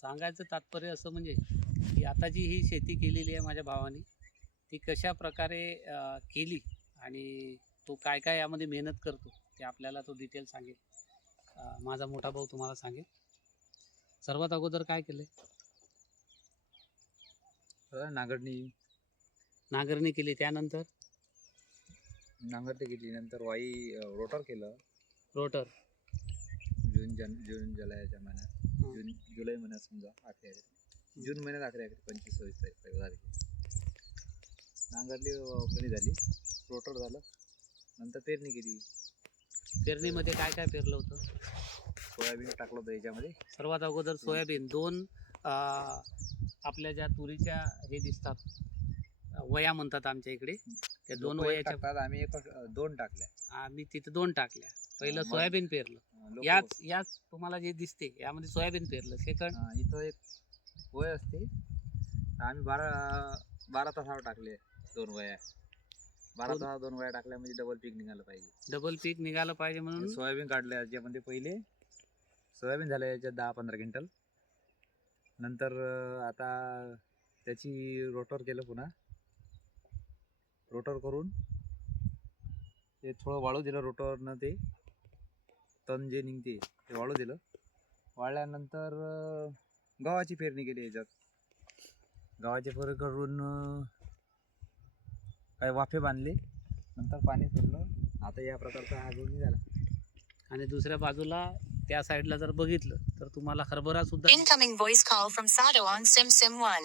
सांगायचं तात्पर्य असं म्हणजे की आता जी ही शेती केलेली आहे माझ्या भावाने, ती कशा प्रकारे केली आणि तो काय काय यामध्ये मेहनत करतो ते आपल्याला तो डिटेल सांगेल. माझा मोठा भाऊ तुम्हाला सांगेल. सर्वात अगोदर काय केलं? नांगरणी केली, त्यानंतर नांगरणी केली, नंतर वाई रोटर केलं. रोटर जून जुलैच्या महिन्यात, जुलै महिन्यात समजा आखरी जून महिन्यात आखरी 25-26 तारखेला नांगरली, कधी झाली, रोटर झालं, नंतर पेरणी केली. पेरणीमध्ये काय काय पेरलं होतं? सोयाबीन टाकलं होतं याच्यामध्ये. सर्वात अगोदर सोयाबीन. दोन आपल्या ज्या तुरीच्या हे दिसतात वया म्हणतात आमच्या इकडे, त्या दोन वयाच्या टाकतात, आम्ही दोन टाकल्या. आम्ही तिथे दोन टाकल्या. पहिलं मग सोयाबीन पेरलं, याच तुम्हाला जे दिसते यामध्ये सोयाबीन पेरलं. सेकंड इथं एक वय असते, आम्ही 12 तासावर टाकले दोन वया. 12 तास दोन वया टाकल्या म्हणजे डबल पीक निघालं पाहिजे. डबल पीक निघालं पाहिजे म्हणून सोयाबीन काढलं. याच्यामध्ये पहिले सोयाबीन झालं याच्यात 10-15 क्विंटल. नंतर आता त्याची रोटर केलं, पुन्हा रोटर करून ते थोडं वाळू दिलं. रोटरनं ते तण जे निघते ते वाळू दिलं. वाळल्यानंतर गव्हाची पेरणी केली. याच्यात गव्हाची पेरणी करून काही वाफे बांधले, नंतर पाणी सोडलं. आता या प्रकारचा हा गहू निघाला. आणि दुसऱ्या बाजूला त्या साईडला जर बघितलं तर तुम्हाला हरभरा सुद्धा Incoming voice call from Sado on Sim 1.